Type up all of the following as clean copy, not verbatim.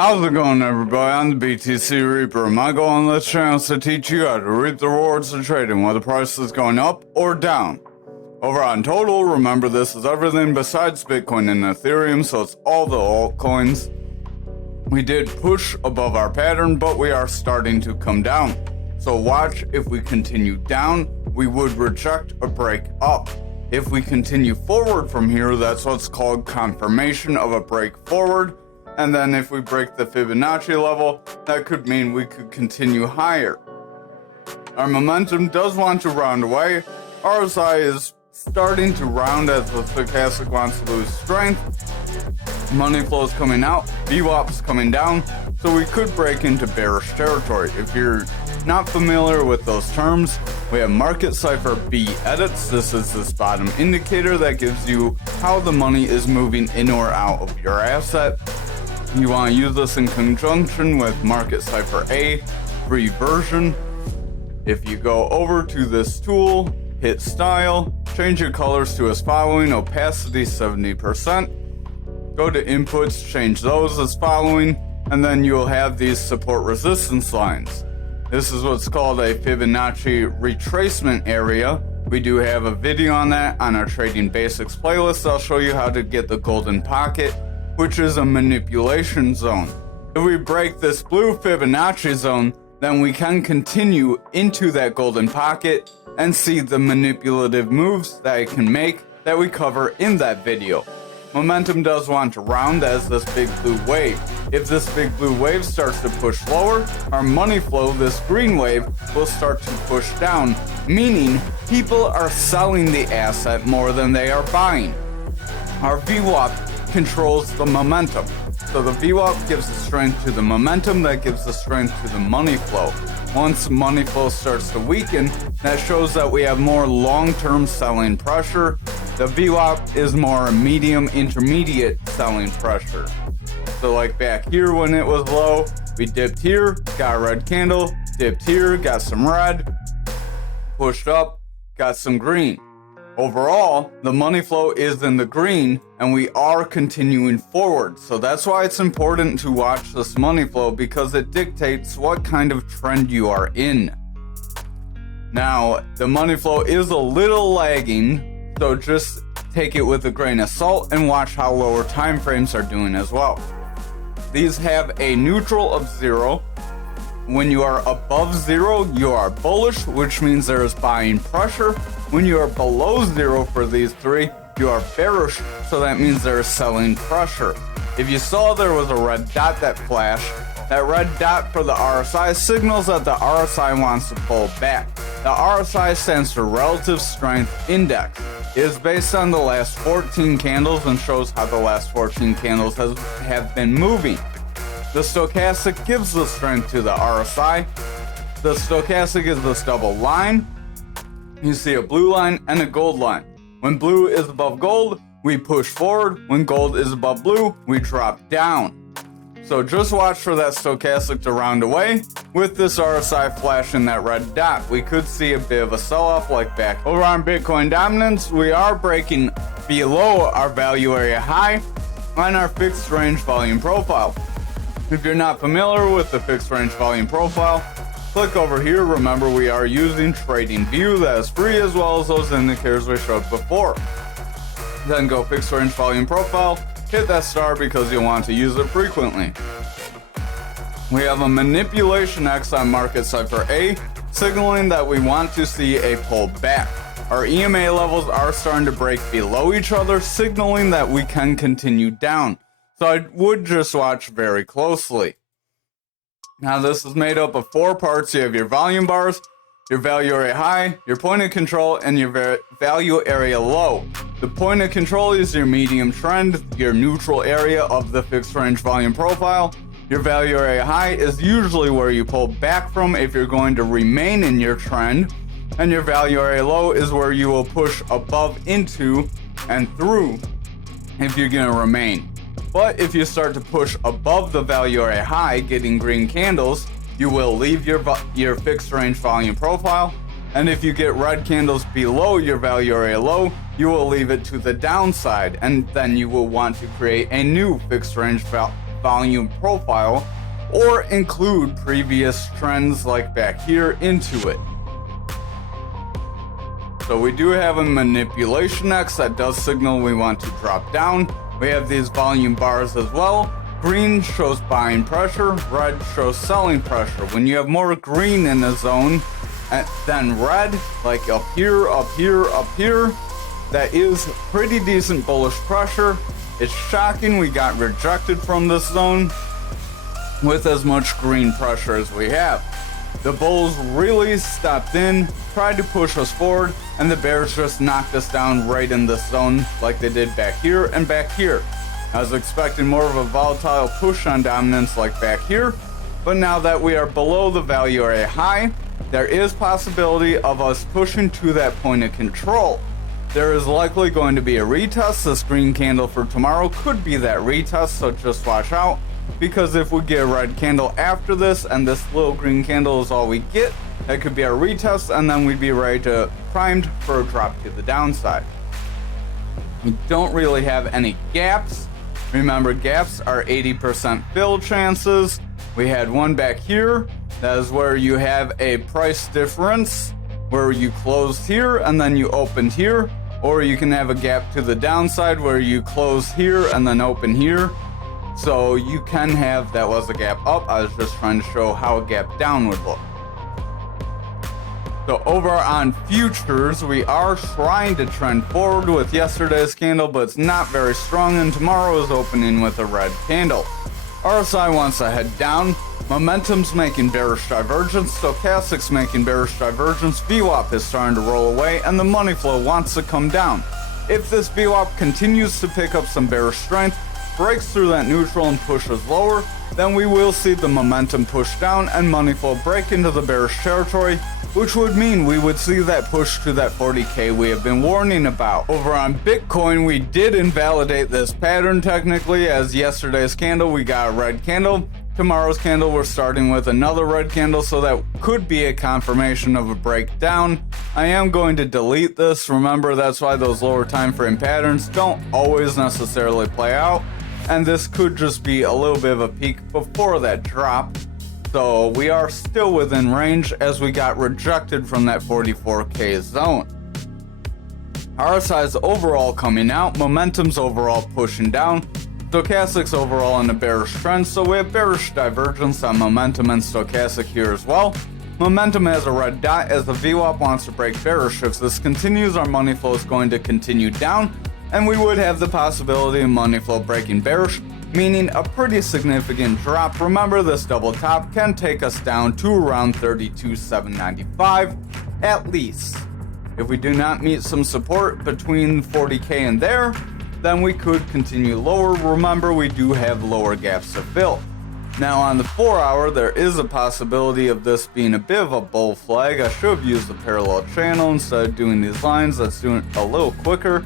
How's it going, everybody? I'm the BTC Reaper. My goal on this channel is to teach you how to reap the rewards of trading, whether the price is going up or down. Over on Total, remember this is everything besides Bitcoin and Ethereum, so it's all the altcoins. We did push above our pattern, but we are starting to come down. So watch, if we continue down, we would reject a break up. If we continue forward from here, that's what's called confirmation of a break forward. And then if we break the Fibonacci level, that could mean we could continue higher. Our momentum does want to round away. RSI is starting to round as the stochastic wants to lose strength. Money flow is coming out, VWAP's coming down, so we could break into bearish territory. If you're not familiar with those terms, we have market cipher B edits. This is this bottom indicator that gives you how the money is moving in or out of your asset. You want to use this in conjunction with market cipher A, free version. If you go over to this tool, hit style, change your colors to as following, opacity 70%. Go to inputs, change those as following, and then you'll have these support resistance lines. This is what's called a Fibonacci retracement area. We do have a video on that on our Trading Basics playlist. I'll show you how to get the golden pocket, which is a manipulation zone. If we break this blue Fibonacci zone, then we can continue into that golden pocket and see the manipulative moves that it can make that we cover in that video. Momentum does want to round as this big blue wave. If this big blue wave starts to push lower, our money flow, this green wave, will start to push down, meaning people are selling the asset more than they are buying. Our VWAP controls the momentum. So the VWAP gives the strength to the momentum, that gives the strength to the money flow. Once money flow starts to weaken, that shows that we have more long-term selling pressure. The VWAP is more medium intermediate selling pressure. So like back here when it was low, we dipped here, got a red candle, dipped here, got some red, pushed up, got some green. Overall, the money flow is in the green and we are continuing forward. So that's why it's important to watch this money flow, because it dictates what kind of trend you are in. Now, the money flow is a little lagging, so just take it with a grain of salt and watch how lower time frames are doing as well. These have a neutral of 0. When you are above 0, you are bullish, which means there is buying pressure. When you are below 0 for these three, you are bearish, so that means there is selling pressure. If you saw there was a red dot that flashed, that red dot for the RSI signals that the RSI wants to pull back. The RSI stands for Relative Strength Index. It is based on the last 14 candles and shows how the last 14 candles have been moving. The stochastic gives the strength to the RSI. The stochastic is this double line. You see a blue line and a gold line. When blue is above gold, we push forward. When gold is above blue, we drop down. So just watch for that stochastic to round away. With this RSI flashing that red dot, we could see a bit of a sell-off like back. Over on Bitcoin dominance, we are breaking below our value area high on our fixed range volume profile. If you're not familiar with the fixed range volume profile, click over here. Remember, we are using Trading View, that is free, as well as those indicators we showed before. Then go fixed range volume profile, hit that star because you'll want to use it frequently. We have a manipulation X on market cipher A, signaling that we want to see a pull back. Our EMA levels are starting to break below each other, signaling that we can continue down. So I would just watch very closely. Now this is made up of 4 parts. You have your volume bars, your value area high, your point of control, and your value area low. The point of control is your medium trend, your neutral area of the fixed range volume profile. Your value area high is usually where you pull back from if you're going to remain in your trend. And your value area low is where you will push above into and through if you're going to remain. But if you start to push above the value area high, getting green candles, you will leave your fixed range volume profile. And if you get red candles below your value area low, you will leave it to the downside, and then you will want to create a new fixed range volume profile or include previous trends like back here into it. So we do have a manipulation X that does signal we want to drop down. We have these volume bars as well. Green shows buying pressure, red shows selling pressure. When you have more green in the zone than red, like up here, up here, up here, that is pretty decent bullish pressure. It's shocking we got rejected from this zone with as much green pressure as we have. The bulls really stepped in, tried to push us forward, and the bears just knocked us down right in this zone like they did back here and back here. I was expecting more of a volatile push on dominance like back here, but now that we are below the value area high, there is possibility of us pushing to that point of control. There is likely going to be a retest. This green candle for tomorrow could be that retest, so just watch out. Because if we get a red candle after this and this little green candle is all we get, that could be our retest, and then we'd be ready to primed for a drop to the downside. We don't really have any gaps. Remember, gaps are 80% fill chances. We had one back here. That is where you have a price difference where you closed here and then you opened here, or you can have a gap to the downside where you close here and then open here. So you can have, that was a gap up. I was just trying to show how a gap down would look. So over on futures, we are trying to trend forward with yesterday's candle, but it's not very strong, and tomorrow is opening with a red candle. RSI wants to head down. Momentum's making bearish divergence. Stochastic's making bearish divergence. VWAP is starting to roll away, and the money flow wants to come down. If this VWAP continues to pick up some bearish strength, breaks through that neutral and pushes lower, then we will see the momentum push down and money flow break into the bearish territory, which would mean we would see that push to that 40K we have been warning about. Over on Bitcoin, we did invalidate this pattern technically, as yesterday's candle we got a red candle. Tomorrow's candle we're starting with another red candle, so that could be a confirmation of a breakdown. I am going to delete this. Remember, that's why those lower time frame patterns don't always necessarily play out, and this could just be a little bit of a peak before that drop. So we are still within range as we got rejected from that 44K zone. RSI's overall coming out, momentum's overall pushing down, stochastic's overall in a bearish trend, so we have bearish divergence on momentum and stochastic here as well. Momentum has a red dot as the VWAP wants to break bearish. If this continues, our money flow is going to continue down, and we would have the possibility of money flow breaking bearish, meaning a pretty significant drop. Remember, this double top can take us down to around 32,795 at least. If we do not meet some support between 40K and there, then we could continue lower. Remember, we do have lower gaps to fill. Now on the 4 hour, there is a possibility of this being a bit of a bull flag. I should have used the parallel channel instead of doing these lines. That's doing it a little quicker.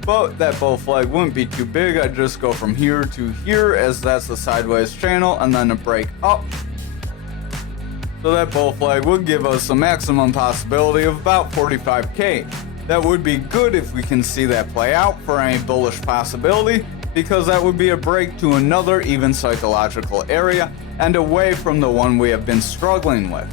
But that bull flag wouldn't be too big. I'd just go from here to here, as that's a sideways channel, and then a break up. So that bull flag would give us a maximum possibility of about 45K. That would be good if we can see that play out for any bullish possibility, because that would be a break to another even psychological area and away from the one we have been struggling with.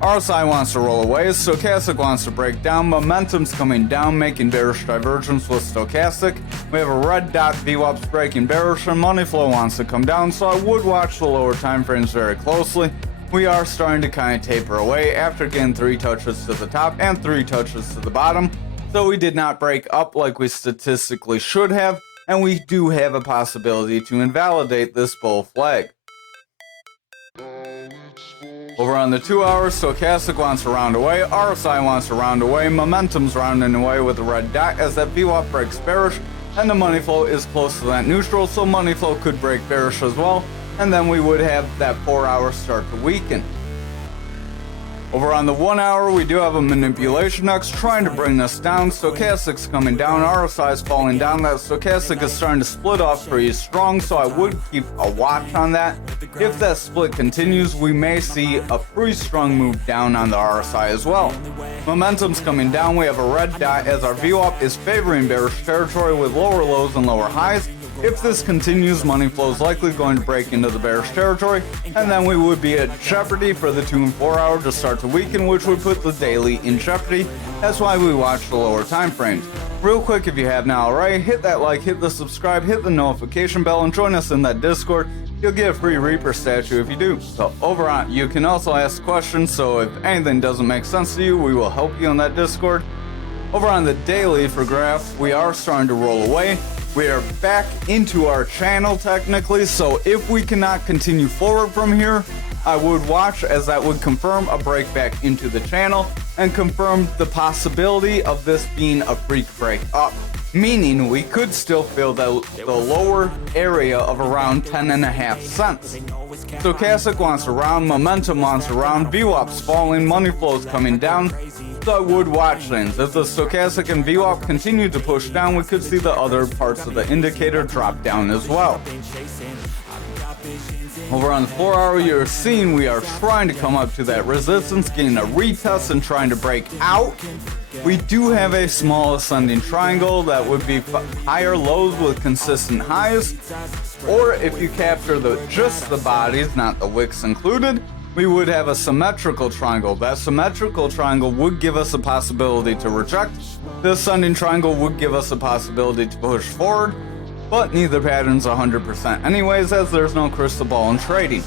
RSI wants to roll away, stochastic wants to break down, momentum's coming down, making bearish divergence with stochastic. We have a red dot, VWAP's breaking bearish, and money flow wants to come down, so I would watch the lower time frames very closely. We are starting to kind of taper away after getting 3 touches to the top and 3 touches to the bottom, so we did not break up like we statistically should have, and we do have a possibility to invalidate this bull flag. Over on the 2 hour, stochastic wants to round away, RSI wants to round away, momentum's rounding away with a red dot as that VWAP breaks bearish, and the money flow is close to that neutral, so money flow could break bearish as well, and then we would have that 4 hour start to weaken. Over on the 1 hour, we do have a manipulation X trying to bring this down. Stochastic's coming down, RSI's falling down. That stochastic is starting to split off pretty strong, so I would keep a watch on that. If that split continues, we may see a pretty strong move down on the RSI as well. Momentum's coming down, we have a red dot as our VWAP is favoring bearish territory with lower lows and lower highs, If this continues, money flow is likely going to break into the bearish territory, and then we would be at jeopardy for the 2 and 4 hour to start to weaken, which would put the daily in jeopardy. That's why we watch the lower time frames. Real quick, if you have not already, hit that like, hit the subscribe, hit the notification bell, and join us in that Discord. You'll get a free Reaper statue if you do. So over on, you can also ask questions, so if anything doesn't make sense to you, we will help you on that Discord. Over on the daily for graph, we are starting to roll away. We are back into our channel technically, so if we cannot continue forward from here, I would watch, as that would confirm a break back into the channel and confirm the possibility of this being a freak break up. Meaning we could still fill the lower area of around 10.5 cents. Stochastic wants around, momentum wants around, VWAP's falling, money flows coming down, so I would watch things. If the stochastic and VWAP continue to push down, we could see the other parts of the indicator drop down as well. Over on the 4 hour, you're seeing we are trying to come up to that resistance, getting a retest and trying to break out. We do have a small ascending triangle that would be higher lows with consistent highs, or if you capture just the bodies, not the wicks included, we would have a symmetrical triangle. That symmetrical triangle would give us a possibility to reject. The ascending triangle would give us a possibility to push forward, but neither pattern's 100% anyways, as there's no crystal ball in trading.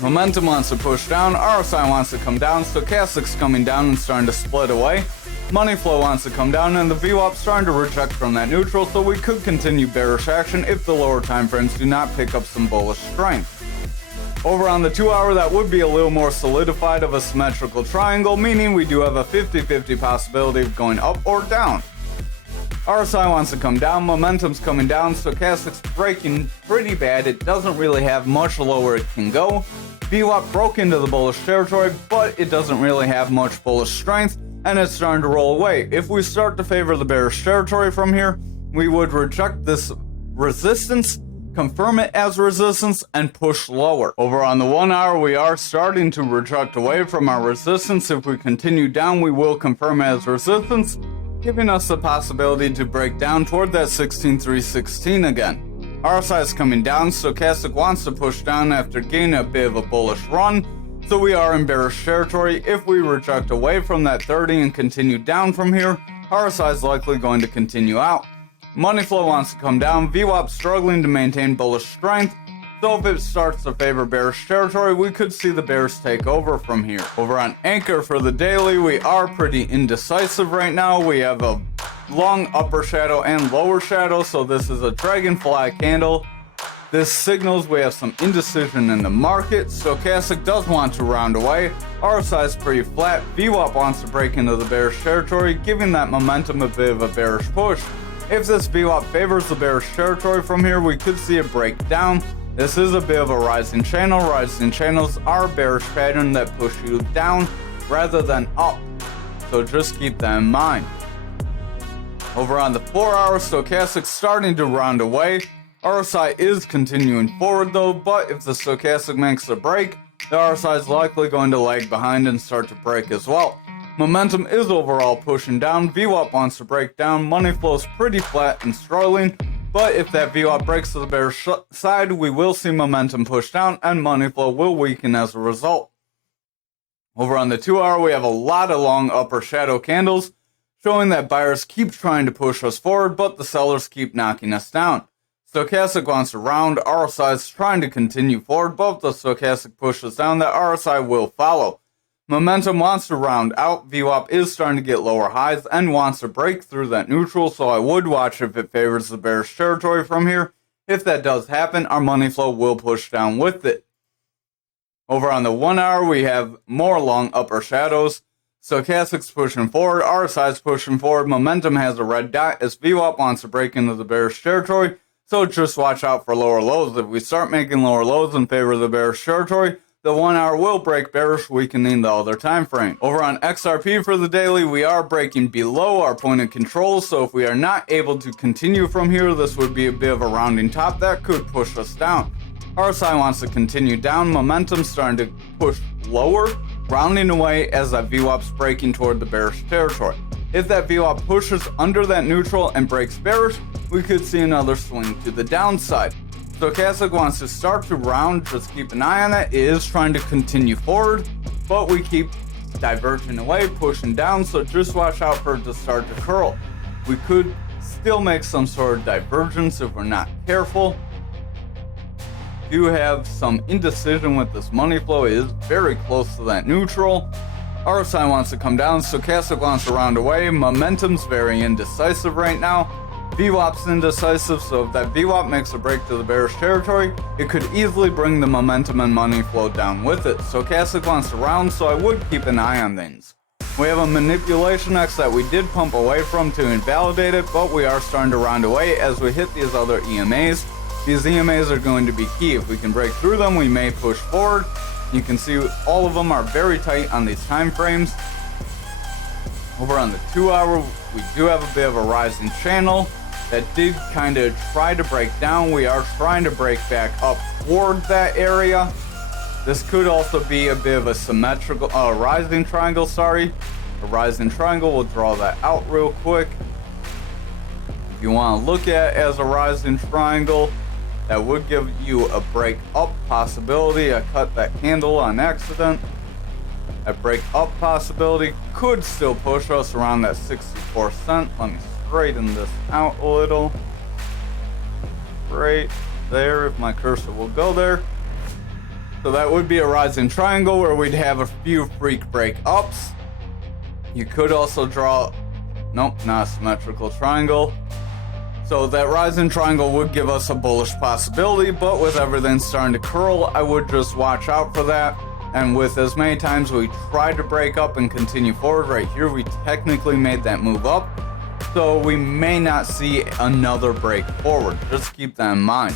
Momentum wants to push down, RSI wants to come down, stochastic's coming down and starting to split away. Money flow wants to come down, and the VWAP's starting to reject from that neutral, so we could continue bearish action if the lower time frames do not pick up some bullish strength. Over on the 2 hour, that would be a little more solidified of a symmetrical triangle, meaning we do have a 50-50 possibility of going up or down. RSI wants to come down, momentum's coming down, stochastic's breaking pretty bad, it doesn't really have much lower it can go. VWAP broke into the bullish territory, but it doesn't really have much bullish strength, and it's starting to roll away. If we start to favor the bearish territory from here, we would reject this resistance, confirm it as resistance, and push lower. Over on the 1 hour, we are starting to reject away from our resistance. If we continue down, we will confirm it as resistance, giving us the possibility to break down toward that 16,316 again. RSI is coming down, stochastic wants to push down after gaining a bit of a bullish run, so we are in bearish territory. If we reject away from that 30 and continue down from here, RSI is likely going to continue out. Money flow wants to come down, VWAP struggling to maintain bullish strength, so if it starts to favor bearish territory, we could see the bears take over from here. Over on Anchor for the daily, we are pretty indecisive right now. We have a long upper shadow and lower shadow, so this is a dragonfly candle. This signals we have some indecision in the market. Stochastic does want to round away. RSI is pretty flat. VWAP wants to break into the bearish territory, giving that momentum a bit of a bearish push. If this VWAP favors the bearish territory from here, we could see it break down. This is a bit of a rising channel. Rising channels are a bearish pattern that push you down rather than up, so just keep that in mind. Over on the 4 hour, stochastic starting to round away. RSI is continuing forward though, but if the stochastic makes a break, the RSI is likely going to lag behind and start to break as well. Momentum is overall pushing down. VWAP wants to break down. Money flow is pretty flat and struggling, but if that VWAP breaks to the bearish side, we will see momentum push down and money flow will weaken as a result. Over on the 2 hour, we have a lot of long upper shadow candles, showing that buyers keep trying to push us forward, but the sellers keep knocking us down. Stochastic wants to round, RSI is trying to continue forward, but if the stochastic pushes down, the RSI will follow. Momentum wants to round out, VWAP is starting to get lower highs and wants to break through that neutral, so I would watch if it favors the bearish territory from here. If that does happen, our money flow will push down with it. Over on the 1 hour, we have more long upper shadows. Stochastic's pushing forward, RSI's pushing forward, momentum has a red dot as VWAP wants to break into the bearish territory, so just watch out for lower lows. If we start making lower lows in favor of the bearish territory, the 1 hour will break bearish, weakening the other time frame. Over on XRP for the daily, we are breaking below our point of control, so if we are not able to continue from here, this would be a bit of a rounding top that could push us down. RSI wants to continue down, momentum starting to push lower, rounding away as that VWAP's breaking toward the bearish territory. If that VWAP pushes under that neutral and breaks bearish, we could see another swing to the downside. Stochastic wants to start to round, just keep an eye on it. It is trying to continue forward, but we keep diverging away, pushing down, so just watch out for it to start to curl. We could still make some sort of divergence if we're not careful. Do have some indecision with this money flow. It is very close to that neutral. RSI wants to come down, Stochastic wants to round away. Momentum's very indecisive right now. VWAP's indecisive, so if that VWAP makes a break to the bearish territory, it could easily bring the momentum and money flow down with it. Stochastic wants to round, so I would keep an eye on things. We have a manipulation X that we did pump away from to invalidate it, but we are starting to round away as we hit these other EMAs. These EMAs are going to be key. If we can break through them, we may push forward. You can see all of them are very tight on these time frames. Over on the 2 hour, we do have a bit of a rising channel that did kind of try to break down. We are trying to break back up toward that area. This could also be a bit of a symmetrical, rising triangle, sorry. A rising triangle, we'll draw that out real quick. If you want to look at it as a rising triangle, that would give you a break up possibility. I cut that candle on accident. A break up possibility could still push us around that 64 cent. Let me straighten this out a little. Right there, if my cursor will go there. So that would be a rising triangle where we'd have a few freak break ups. You could also draw, nope, not a symmetrical triangle. So that rising triangle would give us a bullish possibility, but with everything starting to curl, I would just watch out for that. And with as many times we tried to break up and continue forward, right here we technically made that move up. So we may not see another break forward. Just keep that in mind.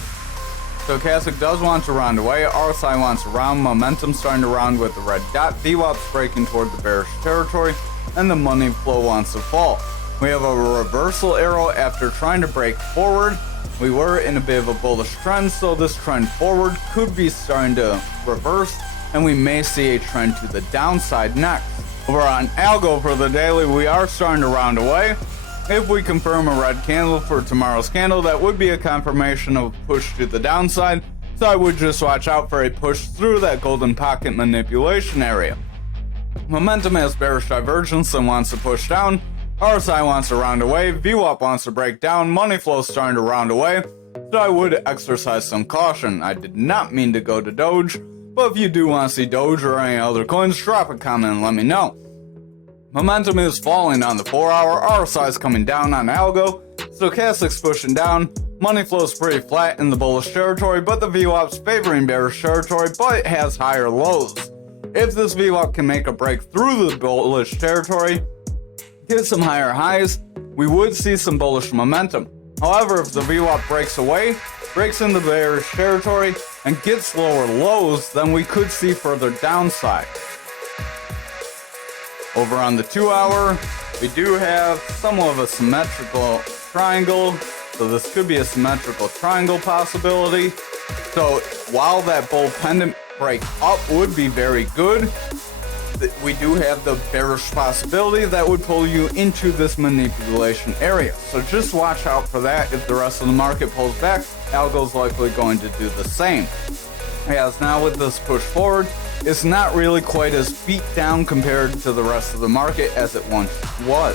Stochastic does want to round away. RSI wants to round. Momentum starting to round with the red dot. VWAP's breaking toward the bearish territory. And the money flow wants to fall. We have a reversal arrow after trying to break forward. We were in a bit of a bullish trend, so this trend forward could be starting to reverse, and we may see a trend to the downside next. Over on Algo for the daily, we are starting to round away. If we confirm a red candle for tomorrow's candle, that would be a confirmation of a push to the downside, so I would just watch out for a push through that golden pocket manipulation area. Momentum has bearish divergence and wants to push down. RSI wants to round away. VWAP wants to break down. Money flow is starting to round away, so I would exercise some caution. I did not mean to go to Doge, but if you do want to see Doge or any other coins, drop a comment and let me know. Momentum is falling on the 4 hour. RSI is coming down on Algo. Stochastic's pushing down. Money flow is pretty flat in the bullish territory, but the VWAP's favoring bearish territory, but it has higher lows. If this VWAP can make a break through the bullish territory, hit some higher highs, we would see some bullish momentum. However, if the VWAP breaks away, breaks into bearish territory, and gets lower lows, then we could see further downside. Over on the 2 hour, we do have somewhat of a symmetrical triangle, so this could be a symmetrical triangle possibility. So while that bull pendant break up would be very good, we do have the bearish possibility that would pull you into this manipulation area. So just watch out for that. If the rest of the market pulls back, Algo's likely going to do the same. As now with this push forward, it's not really quite as beat down compared to the rest of the market as it once was.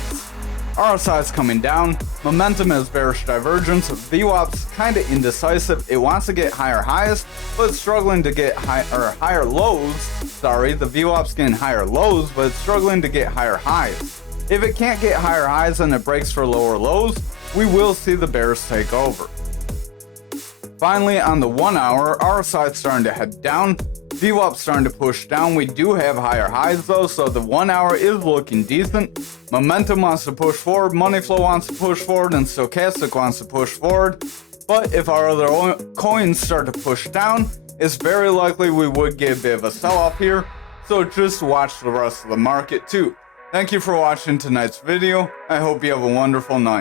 RSI is coming down. Momentum has bearish divergence. VWAP's kind of indecisive. It wants to get higher highs, but it's struggling to get higher lows. Sorry, the VWAP's getting higher lows, but it's struggling to get higher highs. If it can't get higher highs and it breaks for lower lows, we will see the bears take over. Finally, on the 1 hour, RSI is starting to head down. VWAP's starting to push down. We do have higher highs though, so the 1 hour is looking decent. Momentum wants to push forward, money flow wants to push forward, and Stochastic wants to push forward. But if our other coins start to push down, it's very likely we would get a bit of a sell-off here. So just watch the rest of the market too. Thank you for watching tonight's video. I hope you have a wonderful night.